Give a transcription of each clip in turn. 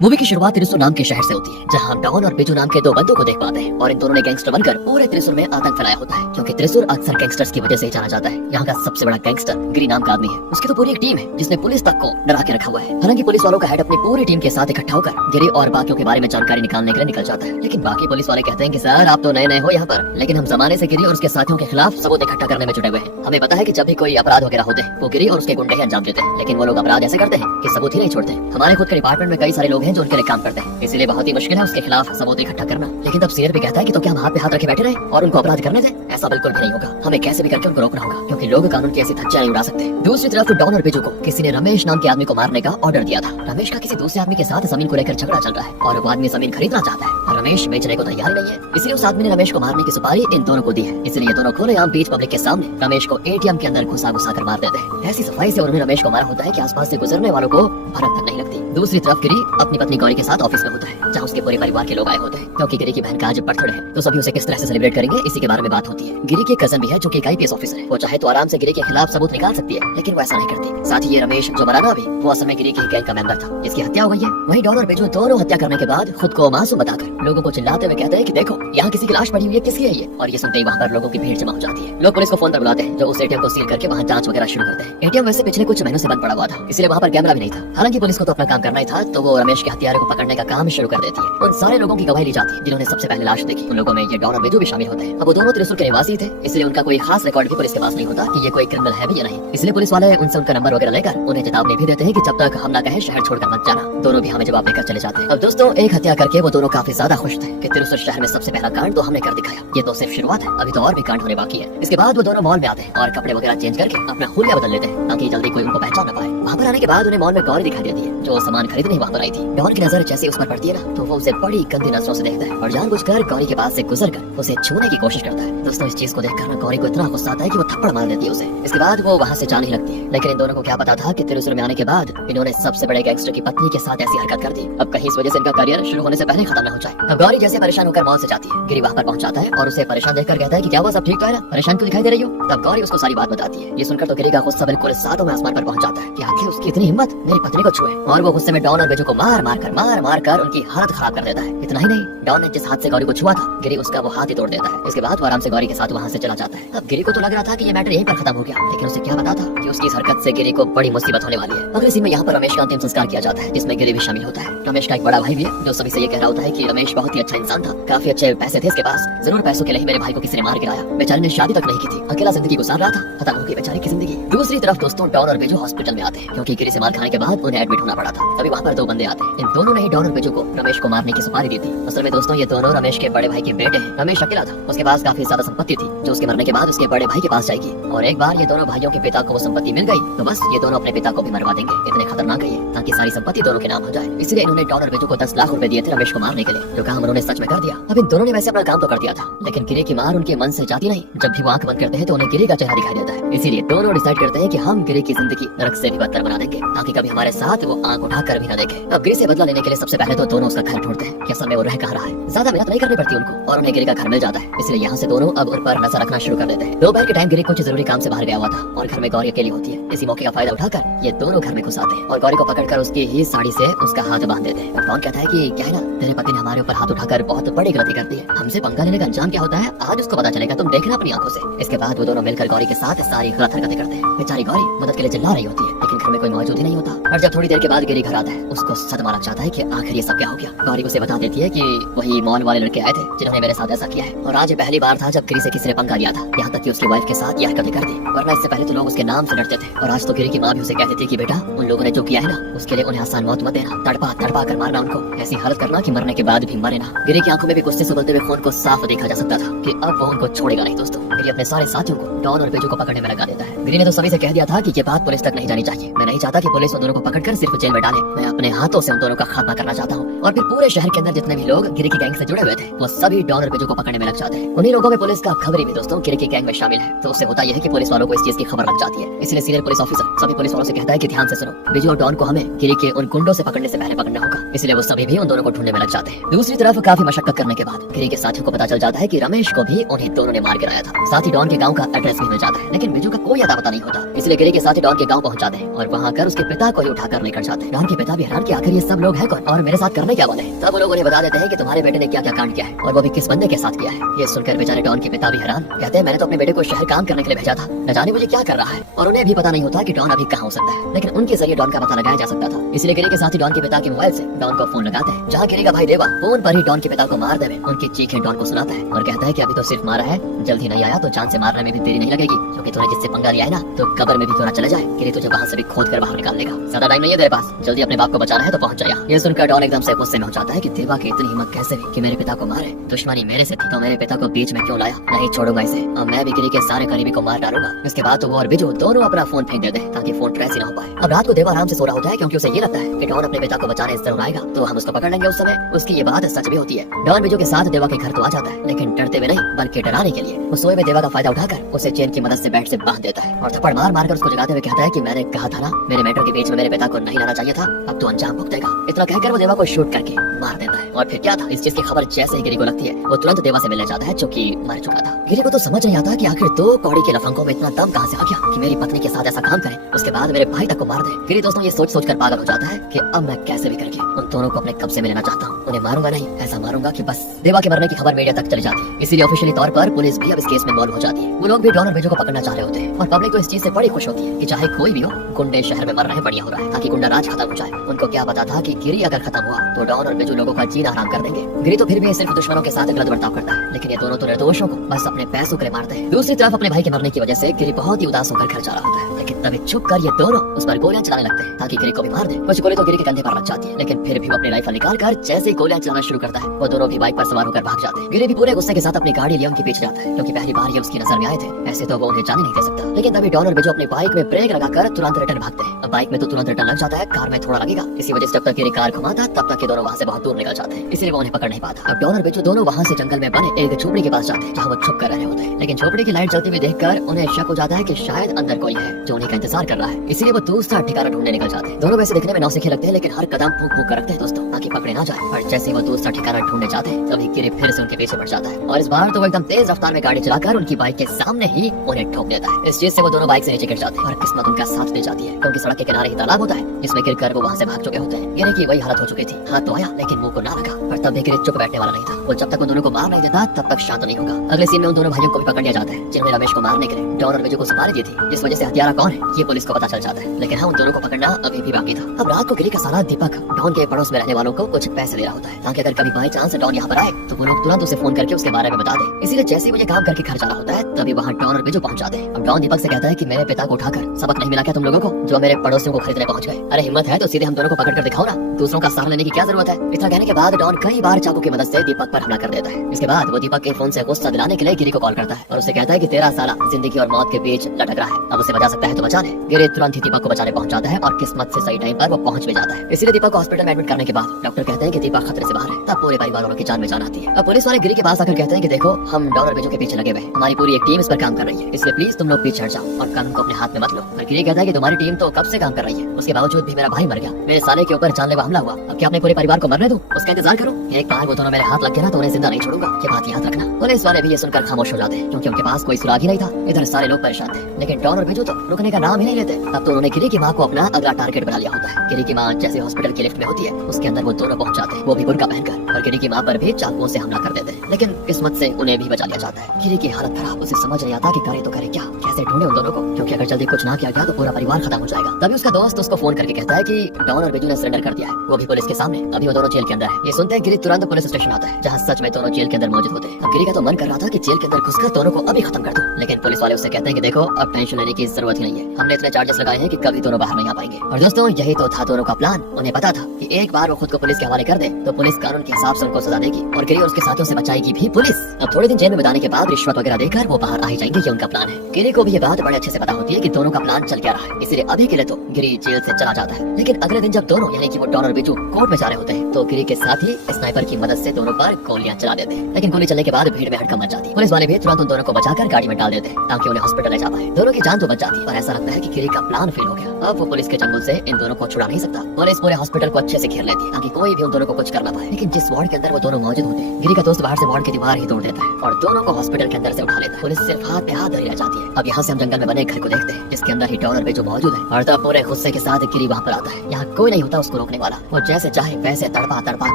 Movie की शुरुआत त्रिशूर नाम के शहर से होती है, जहां हम डॉन और बिजू नाम के दो बंदों को देख पाते हैं और इन दोनों ने गैंगस्टर बनकर पूरे त्रिशूर में आतंक फैलाया होता है, क्योंकि त्रिशूर अक्सर गैंगस्टर्स की वजह से ही जाना जाता है। यहाँ का सबसे बड़ा गैंगस्टर गिरी नाम का आदमी है। उसकी तो पूरी एक टीम है जिसने पुलिस तक को डरा के रखा हुआ है। हालांकि पुलिस वालों का हेड अपनी पूरी टीम के साथ इकट्ठा होकर गिरी और बाकियों के बारे में जानकारी निकालने के लिए निकल जाता है, लेकिन बाकी पुलिस वाले कहते हैं कि सर आप तो नए नए हो यहाँ पर, लेकिन हम जमाने से गिरी और उसके साथियों के खिलाफ सबूत इकट्ठा करने में जुटे हुए हैं। हमें पता है कि जब भी कोई अपराध वगैरह होते हैं वो गिरी और उसके गुंडे ही अंजाम देते हैं, लेकिन वो लोग अपराध ऐसे करते हैं कि सबूत ही नहीं छोड़ते। हमारे खुद के डिपार्टमेंट में कई सारे लोग हैं जो उनके लिए काम करते हैं, इसलिए बहुत ही मुश्किल है उसके खिलाफ सबूत इकट्ठा करना। लेकिन तब सीनियर भी कहता है कि तो क्या हम हाथ पे हाथ रखे बैठे रहे और उनको अपराध करने दें? ऐसा बिल्कुल भी नहीं होगा, हमें कैसे भी करके उनको रोकना होगा, क्योंकि लोग कानून की ऐसी धज्जियां नहीं उड़ा सकते। दूसरी तरफ डॉन और बिजू को किसी ने रमेश नाम के आदमी को मारने का ऑर्डर दिया था। रमेश का किसी दूसरे आदमी के साथ जमीन को लेकर झगड़ा चल रहा है और वो आदमी जमीन खरीदना चाहता है। रमेश बेचने को तैयार नहीं है, इसलिए उस आदमी ने रमेश को मारने की सुपारी इन दोनों को दी है। इसलिए ये दोनों खुलेआम बीच पब्लिक के सामने रमेश को एटीएम के अंदर घुसा घुसा कर मार देते हैं। ऐसी सफाई से उन्होंने रमेश को मारा होता है कि आसपास से गुजरने वालों को भनक तक नहीं लगती। दूसरी तरफ गिरी अपनी पत्नी गौरी के साथ ऑफिस में होता है, जहाँ उसके पूरे परिवार के लोग आए होते हैं, क्योंकि गिरी की बहन का आज बर्थडे है, तो सभी उसे किस तरह से सेलिब्रेट करेंगे इसी के बारे में बात होती है। गिरी की कजन भी है जो कि एक आईपीएस ऑफिसर है, वो चाहे तो आराम से गिरी के खिलाफ सबूत निकाल सकती है, लेकिन वो ऐसा नहीं करती। साथ ही ये रमेश जो मरा ना अभी, वो असल में गिरी की गैंग का मेंबर था, इसकी हत्या हो गई है। वहीं डॉन और बिजू दोनों हत्या करने के बाद खुद को मासूम बताकर लोगों को चिल्लाते हुए कहते हैं कि देखो यहाँ किसी की लाश पड़ी हुई है, किसकी है ये? और ये सुनते ही वहाँ पर लोगों की भीड़ जमा हो जाती है। लोग पुलिस को फोन पर बुलाते हैं, जो उस एटीएम को सील करके वहाँ जांच वगैरह शुरू करते हैं। एटीएम वैसे पिछले कुछ महीनों से बंद पड़ा हुआ था, इसलिए वहाँ पर कैमरा भी नहीं था। हालांकि पुलिस को तो अपना काम करना ही था, तो वो रमेश के हत्यारे को पकड़ने का काम शुरू कर देती है। उन सारे लोगों की गवाही ली जाती है जिन्होंने सबसे पहले लाश देखी। उन लोगों में ये डॉन और बिजू भी शामिल होते हैं। अब वो दोनों त्रिशूर के निवासी थे, इसलिए उनका कोई खास रिकॉर्ड भी पुलिस के पास नहीं होता कि ये कोई क्रिमिनल है भी या नहीं। इसलिए पुलिस वाले उनसे उनका नंबर वगैरह लेकर उन्हें चेतावनी भी देते हैं कि जब तक हम ना कहे शहर छोड़कर मत जाना। दोनों भी हमें जवाब देकर चले जाते हैं। अब दोस्तों एक हत्या करके वो दोनों काफी ज्यादा खुश थे कि त्रिशूर शहर में सबसे पहला कांड तो हमने कर दिखाया। ये तो सिर्फ शुरुआत है, अभी तो और भी कांड होने बाकी है। इसके बाद वो दोनों मॉल में आते हैं और कपड़े वगैरह चेंज करके अपना हुलिया बदल लेते हैं, ताकि जल्दी कोई उनको पहचान न पाए। वहाँ पर आने के बाद उन्हें मॉल में गौरी दिखाई देती है, जो सामान खरीदने वहाँ पर आई थी। डॉन की नजर जैसे उस पर पड़ती है ना, तो वो उसे बड़ी गंदी नजरों से देखता है और जानबूझकर गौरी के पास से गुजरकर उसे छूने की कोशिश करता है। दोस्तों इस चीज को देखकर गौरी को इतना गुस्सा आता है कि वो थप्पड़ मार देती है उसे। इसके बाद वो वहाँ से जाने लगती है, लेकिन इन दोनों को क्या पता था कि त्रिशूर में आने के बाद इन्होंने सबसे बड़े गैंगस्टर की पत्नी के साथ ऐसी हरकत कर दी। अब कहीं इस वजह से इनका करियर शुरू होने से पहले खत्म न हो जाए। अब गौरी जैसे परेशान होकर मॉल से जाती है, गिरी वहाँ पर पहुंचाता है और उसे परेशान देखकर कहता है कि क्या वो सब ठीक तो है ना, परेशान क्यों दिखाई दे रही हो? तब गौरी उसको सारी बात बताती है। ये सुनकर तो गिरी का गुस्सा बिल्कुल सातों आसमान पर पहुंच जाता है कि आखिर उसकी इतनी हिम्मत मेरी पत्नी को छुए, और वो गुस्से में डॉन और बिजू को मार मार कर उनकी हालत खराब कर देता है। इतना ही नहीं, डॉन ने जिस हाथ से गौरी को छुआ था, गिरी उसका वो हाथ ही तोड़ देता है। इसके बाद वो आराम से गौरी के साथ वहाँ से चला जाता है। अब गिरी को तो लग रहा था कि ये मैटर यहीं पर खत्म हो गया, लेकिन उसे क्या पता था कि उसकी इस हरकत से गिरी को बड़ी मुसीबत होने वाली है। अगले सीन में यहाँ पर रमेश का अंतिम संस्कार किया जाता है, जिसमें गिरी भी शामिल होता है। रमेश का एक बड़ा भाई भी है, जो सभी से ये कह रहा होता है कि रमेश बहुत ही अच्छा इंसान था, काफी अच्छे पैसे थे इसके पास, जरूर पैसों के लिए मेरे भाई को किसी ने मार गिराया। बेचारे ने शादी तक नहीं की थी, अकेला जिंदगी गुजार रहा था, खत्म हो गई बेचारे की जिंदगी। दूसरी तरफ दोस्तों डॉन और बिजू हॉस्पिटल में आते हैं, क्योंकि गिरी से मार खाने के बाद उन्हें एडमिट होना पड़ा था। तभी वहाँ पर दो बंदे आते हैं। इन दोनों ने ही डॉन और बिजू को रमेश को मारने की सुपारी दी थी। असल में दोस्तों ये दोनों रमेश के बड़े भाई के बेटे हैं। रमेश अकेला था, उसके पास काफी ज्यादा संपत्ति थी, जो उसके मरने के बाद उसके बड़े भाई के पास जाएगी, और एक बार ये दोनों भाइयों के पिता को वो संपत्ति मिल गई तो बस ये दोनों अपने पिता को भी मरवा देंगे। इतने खतरनाक है ये, ताकि सारी संपत्ति दोनों के नाम हो जाए। इसलिए इन्होंने डॉन और बिजू को 10 लाख रुपए दिए थे रमेश को मारने के लिए, जो काम उन्होंने सच में कर दिया। अब इन दोनों ने वैसे अपना काम तो कर दिया था, लेकिन गिरी की मार उनके मन से जाती नहीं। जब भी वो आंख बंद करते हैं तो उन्हें गिरी का चेहरा दिखाई देता है। इसीलिए दोनों डिसाइड करते हैं कि हम गिरी की जिंदगी नरक से भी बदतर बना देंगे, ताकि कभी हमारे साथ वो आंख उठाकर भी न देखे। अब गिरी से बदला लेने के लिए सबसे पहले तो दोनों उसका घर ढूंढते हैं कि असल में वो रह कहाँ रहा है। ज्यादा मेहनत नहीं करनी पड़ती उनको, और उन्हें गिरी का घर मिल जाता है। इसलिए यहाँ से दोनों अब उन पर नजर रखना शुरू कर देते हैं। दोपहर के टाइम गिरी कुछ जरूरी काम से बाहर गया हुआ था और घर में गौरी अकेली होती है। इसी मौके का फायदा उठाकर ये दोनों घर में घुस आते हैं और गौरी को पकड़कर उसकी ही साड़ी से उसका हाथ बांध देते हैं। डॉन कहता है कि क्या है ना, तेरे पति ने हमारे ऊपर हाथ उठाकर बहुत बड़ी गलती कर दी है, हमसे पंगा लेने का अंजाम क्या होता है आज उसको पता चलेगा, तुम देखना अपनी आंखों से। इसके बाद वो दोनों मिलकर गौरी के साथ सारी गलत हरकतें करते हैं। बेचारी गौरी मदद के लिए चिल्ला रही होती है, लेकिन घर में कोई मौजूद ही नहीं होता। और जब थोड़ी देर के बाद गिरी घर आता है, उसको सदमा लग जाता है कि आखिर ये सब क्या हो गया। गौरी उसे बता देती है कि वही मॉल वाले लड़के आए थे जिन्होंने मेरे साथ ऐसा किया है, और आज पहली बार था जब गिरी से किसी ने पंगा लिया था, यहाँ तक कि उसकी वाइफ के साथ यह हरकतें कर दी, वरना इससे पहले तो लोग उसके नाम से डरते थे। और आज तो गिरी की माँ भी उसे कहती थी कि बेटा उन लोगों ने जो किया है ना, उसके लिए उन्हें आसान मौत मत देना, तड़पा तड़पा कर मारना उनको, ऐसी हालत करना कि मरने के बाद भी मरे ना। गिरी की आंखों में भी गुस्से से उबलते हुए खून को साफ देखा जा सकता था कि अब वो उनको छोड़ेगा नहीं। दोस्तों गिरी अपने सारे साथियों को डॉन और बिजू को पकड़ने में लगा देता है। गिरी ने तो सभी से कह दिया था कि ये बात पुलिस तक नहीं जानी चाहिए, मैं नहीं चाहता कि पुलिस उन दोनों को पकड़कर सिर्फ जेल में डाले, मैं अपने हाथों से उन दोनों का खात्मा करना चाहता हूँ। और फिर पूरे शहर के अंदर जितने भी लोग गिरी की गैंग से जुड़े हुए थे, वो सभी डॉन और बिजू को पकड़ने में लग जाते हैं। उन्हीं लोगों में पुलिस का खबरी भी दोस्तों गिरी की गैंग में शामिल है, तो उससे होता यह है कि पुलिस वालों को इस चीज की खबर लग जाती है। इसलिए सीनियर पुलिस ऑफिसर सभी पुलिस वालों से कहता है कि ध्यान से सुनो, बिजू और डॉन को हमें गिरी के उन गुंडों से पकड़ने से पहले पकड़ना होगा। इसलिए वो सभी भी उन दोनों को ढूंढने में लग जाते हैं। दूसरी तरफ काफी मशक्कत करने के बाद गिरी के साथियों को पता चल जाता है कि रमेश को भी उन्हीं दोनों ने मार गिराया था। साथ ही डॉन के गांव का एड्रेस भी मिल जाता है, लेकिन बिजू का कोई अता पता नहीं होता। इसलिए गिरी के साथी डॉन के गांव पहुंच जाते हैं और वहां कर उसके पिता को ही उठाकर लेकर जाते हैं। डॉन के पिता भी हैरान कि आखिर ये सब लोग हैं कौन और मेरे साथ करने क्या वाले हैं। तब वो लोग उन्हें बता देते हैं कि तुम्हारे बेटे ने क्या क्या कांड किया है और वो भी किस बंदे के साथ किया है। ये सुनकर बेचारे डॉन के पिता भी हैरान, कहते हैं मैंने तो अपने बेटे को शहर काम करने के लिए भेजा था, न जाने मुझे क्या कर रहा है। और उन्हें भी पता नहीं होता कि डॉन अभी कहाँ हो सकता है, लेकिन उनके जरिए डॉन का पता लगाया जा सकता था। इसलिए गिरी के साथ ही डॉन के पिता के मोबाइल से डॉन को फोन लगाते हैं, जहाँ गिरी का भाई देवा फोन पर ही डॉन के पिता को मार देवे उनकी चीखें डॉन को सुनाता है और कहता है कि अभी तो सिर्फ मारा है, जल्दी नहीं आया तो जान से मारने में भी देरी नहीं लगेगी, क्योंकि तूने जिससे पंगा लिया है ना तो कब्र में भी क्यों ना चले जाए, गिरी तुझे वहाँ से भी खोद कर बाहर निकाल देगा, ज्यादा टाइम नहीं है तेरे पास, जल्दी अपने बाप को बचाना है तो पहुंच जाया। ये सुनकर डॉन एकदम से गुस्से में हो जाता है कि देवा की इतनी हिम्मत कैसे हुई कि मेरे पिता को मारे, दुश्मनी मेरे से थी तो मेरे पिता को बीच में क्यों लाया, नहीं छोड़ूंगा इसे, अब मैं भी गिरी के सारे करीबी को मार डालूंगा। इसके बाद तो वो और बिजू दोनों अपना फोन फेंक देते हैं ताकि फोन ट्रेस ही ना हो पाए। अब रात को देवा आराम से सो रहा होता है क्योंकि उसे ये लगता है कि डॉन अपने पिता को बचाने इस तरह आएगा तो हम उसको पकड़ लेंगे। उस समय उसकी ये बात सच भी होती है। डॉन बिजू के साथ देवा के घर तो आ जाता है, लेकिन डरते हुए नहीं बल्कि डराने के लिए। वो सोए में देवा का फायदा उठाकर उसे चेन की मदद से बेड से बांध देता है और थप्पड़ मार मार कर उसको जगाते हुए कहता है कि मैंने कहा था ना मेरे मैटर के बीच में मेरे पिता को नहीं लाना चाहिए था, अब तो अंजाम भुगतेगा। इतना कहकर वो देवा को शूट करके मार देता है। और फिर क्या था, इस चीज की खबर जैसे ही गिरी को लगती है वो तुरंत देवा से मिलने जाता है जो कि मर चुका था। गिरी को तो समझ नहीं आता कि आखिर दो कौड़ी के लफंगों में इतना दम कहां से आ गया कि मेरी पत्नी के साथ ऐसा काम करे, उसके बाद मेरे भाई तक को मार दे। गिरी दोस्तों ये सोच सोच कर पागल हो जाता है कि अब मैं कैसे भी करके उन दोनों को अपने कब्जे में लेना चाहता हूँ, उन्हें मारूंगा नहीं, ऐसा मारूंगा कि बस देवा के मरने की खबर मीडिया तक चली जाती है। इसीलिए ऑफिशियली तौर पर पुलिस भी अब इस केस में इन्वॉल्व हो जाती है। वो लोग भी डॉन और बिजू को पकड़ना चाह रहे होते हैं और पब्लिक तो इस चीज से बड़ी खुश होती है कि चाहे कोई भी हो गुंडे शहर में मर रहे हैं, बढ़िया हो रहा है ताकि गुंडा राज खत्म हो जाए। उनको क्या पता था कि गिरी अगर खत्म हुआ तो डॉन और बिजू लोगों का जीना हराम कर देंगे। गिरी तो फिर भी सिर्फ दुश्मनों के साथ गलत बर्ताव करता है, लेकिन ये दोनों तो निर्दोषों को बस अपने पैसों के लिए मारते हैं। दूसरी तरफ अपने भाई के मरने की वजह से गिरी बहुत ही उदास होकर घर जा रहा होता है, लेकिन तभी छुप कर ये दोनों उस पर गोलियां चलाने लगते हैं ताकि गिरी को भी मार दे। कुछ गोली तो गिरी के कंधे पर लग जाती है, लेकिन फिर भी वो अपनी राइफल निकाल कर जैसे ही गोलियां चलाना शुरू करता है वो दोनों भी बाइक पर सवार होकर भाग जाते हैं। गिरी भी पूरे गुस्से के साथ अपनी गाड़ी लिए उनके पीछे जाता है क्योंकि पहली बार ये उसकी नजर में आए थे, ऐसे तो वो उन्हें जाने नहीं दे सकता। लेकिन तभी डॉन और बिजू अपनी बाइक में ब्रेक लगाकर तुरंत रिटर्न भागते हैं। अब बाइक में तो तुरंत रिटर्न लग जाता है, कार में थोड़ा लगेगा, इसी वजह से जब तक गिरी कार घुमाता तब तक ये दोनों वहाँ से बहुत दूर निकल जाते हैं, इसलिए वो उन्हें पकड़ नहीं पाता। अब डॉन और बिजू दोनों वहाँ से जंगल में बने एक झोपड़ी के पास जाते हैं जहाँ वो छुप कर रहे होते हैं, लेकिन झोपड़ी की लाइट जलती हुई देखकर उन्हें शक हो जाता है कि शायद अंदर कोई है जो उन्हें का इंतजार कर रहा है, इसीलिए वो दूसरा ठिकाना ढूंढने निकल जाते हैं। दोनों वैसे दिखने में नौसिखे लगते हैं, लेकिन हर कदम फूंक फूंक कर रखते हैं दोस्तों ताकि पकड़े ना जाए। और जैसे वो दूसरा ठिकाना ढूंढने जाते हैं तभी गिरी फिर से उनके पीछे पड़ जाता है और इस बार तो वो एकदम तेज रफ्तार में गाड़ी चलाकर उनकी बाइक के सामने ही उन्हें ठोक देता है। इस चीज से वो दोनों बाइक से नीचे गिर जाते हैं और किस्मत उनका साथ दे जाती है क्योंकि सड़क के किनारे ही तालाब होता है जिसमें गिरकर वो वहाँ से भाग चुके होते हैं। गिरी की वही हालत हो चुकी थी, हाथ तो आया लेकिन मुंह को ना रखा। और तब भी गिरी चुप बैठने वाला नहीं था, वो जब तक उन दोनों को मार नहीं देता तब तक शांत नहीं होगा। अगले सीन में उन दोनों भाइयों को भी पकड़ लिया जाता है जिन्होंने रमेश को मारने के लिए डॉन और बिजू को संभाल दी थी, जिस वजह से हत्यारा कौन है ये पुलिस को पता चल जाता है। लेकिन हाँ उन दोनों को पकड़ना अभी भी बाकी था। अब रात को गिरी का साला दीपक डॉन के पड़ोस में रहने वालों को कुछ पैसे दे रहा होता है ताकि अगर कभी बाई चांस डॉन यहाँ पर आए तो वो लोग तुरंत उसे फोन करके उसके बारे में बता दे। इसीलिए जैसे ही वो ये काम करके घर जा रहा होता है तभी वहाँ डॉन और बिजू पहुंच जाते हैं। अब डॉन दीपक से कहता है कि मेरे पिता को उठाकर सबक नहीं मिला क्या तुम लोगों को जो मेरे पड़ोसियों को खरीदने पहुंच गए, अरे हिम्मत है तो सीधे हम दोनों को पकड़ कर दिखाओ ना, दूसरों का सहारा लेने की क्या जरूरत है। इतना कहने के बाद डॉन कई बार चाकू की मदद से दीपक पर हमला कर देता है। इसके बाद वो दीपक के फोन से गुस्सा दिलाने के लिए गिरी को कॉल करता है और उसे कहता है कि तेरा साला जिंदगी और मौत के बीच लटक रहा है, अब उसे बचा सकता है तो बचा ले। गिरी तुरंत ही दीपक को बचाने पहुंच जाता है और किस्मत से सही टाइम पर वो पहुंच भी जाता है। इसीलिए दीपक को हॉस्पिटल में एडमिट करने के बाद डॉक्टर कहते हैं कि दीपक खतरे से बाहर है। तब पूरे परिवार वालों की जान में जान आती है। अब पुलिस वाले गिरी के पास आकर कहते हैं कि देखो हम डॉन और बिजू के पीछे लगे हुए हैं, हमारी पूरी एक टीम इस पर काम कर रही है, इसलिए प्लीज तुम लोग पीछे हट जाओ और कानून को अपने हाथ में मत लो। और गिरी कहता है कि तुम्हारी टीम तो कब से काम कर रही है, उसके बावजूद भी मेरा भाई मर गया, मेरे साले के ऊपर जानलेवा हमला हुआ, अब क्या अपने पूरे परिवार को मरने दूं, उसका इंतजार करूं। एक बार वो दोनों मेरे हाथ लग गया ना तो उन्हें जिंदा नहीं छोड़ूंगा, ये बात याद रखना। पुलिस वाले भी ये सुनकर खामोश हो जाते हैं क्योंकि उनके पास कोई सुराग ही नहीं था। इधर सारे लोग परेशान थे, लेकिन डॉन और बिजू तो रुकने का नाम ही नहीं लेते। अब तो उन्होंने गिरी की माँ को अपना अगला टारगेट बना लिया होता है। गिरी की माँ जैसे हॉस्पिटल की लिफ्ट में होती है उसके अंदर वो दोनों पहुंच जाते हैं, वो भी बुर्का पहनकर, और गिरी की माँ पर भी चाकुओं से हमला कर देते हैं, लेकिन किस्मत से उन्हें भी बचा लिया जाता है। गिरी की हालत खराब, उसे समझ नहीं आता कि करे तो करे क्या, कैसे ढूंढे उन दोनों को, क्योंकि अगर जल्दी कुछ ना किया गया तो पूरा परिवार खत्म हो जाएगा। तभी उसका दोस्त उसको फोन करके कहता है कि डॉन और बिजू ने सरेंडर कर दिया है, वो भी पुलिस के सामने, अभी वो दोनों जेल के अंदर है। ये सुनते गिरी तुरंत पुलिस स्टेशन आता है जहाँ सच में दोनों जेल के अंदर मौजूद होते हैं। अब गिरी का तो मन कर रहा था कि जेल के अंदर घुसकर दोनों को अभी खत्म कर दूं, लेकिन पुलिस वाले उससे कहते हैं कि देखो अब टेंशन लेने की जरूरत ही नहीं है, हमने इतने चार्जेस लगाए हैं कि कभी दोनों बाहर नहीं आ पाएंगे। और दोस्तों यही तो था दोनों का प्लान। उन्हें पता था कि एक बार वो खुद को पुलिस के हवाले कर दे तो पुलिस कानून के हिसाब से उनको सजा देगी और गिरी और उसके साथियों से बचाएगी भी पुलिस। अब थोड़े दिन जेल में बिताने के बाद रिश्वत वगैरह देकर वो बाहर आ ही जाएंगे, ये उनका प्लान है। गिरी को भी ये बात बड़े अच्छे से पता होती है कि दोनों का प्लान चल क्या रहा है, इसलिए अभी के लिए तो गिरी जेल से चला जाता है। लेकिन अगले दिन जब दोनों यानी कि वो डॉन और बिजू कोर्ट में जा रहे होते हैं तो गिरी के साथ ही स्नाइपर की मदद से दोनों पर गोलियां चला देते हैं, लेकिन गोली चलने के बाद भीड़ में हड़कंप मच जाती है। पुलिस वाले भी तुरंत उन दोनों को बचाकर गाड़ी में डाल देते हैं ताकि उन्हें हॉस्पिटल ले जा पाए। दोनों की जान तो बच जाती है और ऐसा लगता है कि गिरी का प्लान फेल हो गया। अब वो पुलिस के चंगुल से इन दोनों को छुड़ा नहीं सकता। पुलिस पूरे हॉस्पिटल को अच्छे से घेर लेती है ताकि कोई भी उन दोनों को कुछ कर ना पाए। लेकिन जिस वार्ड के अंदर वो दोनों मौजूद होते हैं, गिरी का दोस्त बाहर से वार्ड की दीवार ही तोड़ देता है और दोनों को हॉस्पिटल के अंदर से उठा लेता है। पुलिस सिर्फ हाथ पे हाथ धरी रह जाती है। अब यहाँ से हम जंगल में बने घर को देखते हैं जिसके अंदर ही डॉन और बेजो मौजूद है। और तब पूरे गुस्से के साथ गिरी वहाँ पर आता है। यहाँ कोई नहीं होता उसको रोकने वाला। वो जैसे चाहे वैसे तड़पा तड़पा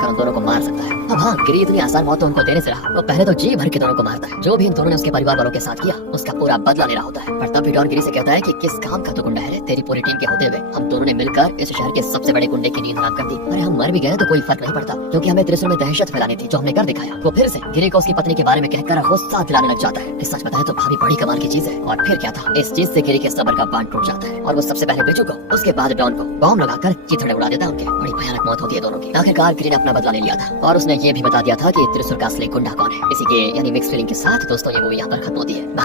कर उन दोनों को मार सकता है। अब हाँ, गिरी इतनी आसान मौत तो उनको देने से रहा। वो पहले तो जी भर के दोनों को मारता है। जो भी इन दोनों ने उसके परिवार वालों के साथ किया उसका पूरा बदला ले रहा होता है। पर तब भी डॉन गिरी से कहता है कि किस काम का तो गुंडा है, तेरी पूरी टीम के होते हुए हम दोनों ने मिलकर इस शहर के सबसे बड़े गुंडे की नींद हराम कर दी। अरे हम मर भी गए तो कोई फर्क नहीं पड़ता, क्योंकि हमें त्रिशूल में दहशत फैलानी थी जो हमने कर दिखाया। वो फिर से गिरी को उसकी पत्नी के बारे में कहकर गुस्सा दिलाने लग जाता है। सच बताए तो भाभी बड़ी कमाल की चीज है। और फिर क्या था, इस चीज से गिरी के सब्र का बांध टूट जाता है और वो सबसे पहले बिच्छू को, उसके बाद डॉन को बॉम्ब लगाकर चिथड़े उड़ा देता है। उनके बड़ी भयानक मौत होती है दोनों की। आखिरकार गिरी ने अपना बदला ले लिया था और उसने ये भी बता दिया था कि त्रिशूल का असली गुंडा कौन है। इसी के यानी मिक्स फीलिंग के साथ दोस्तों ये मूवी यहाँ पर खत्म होती है।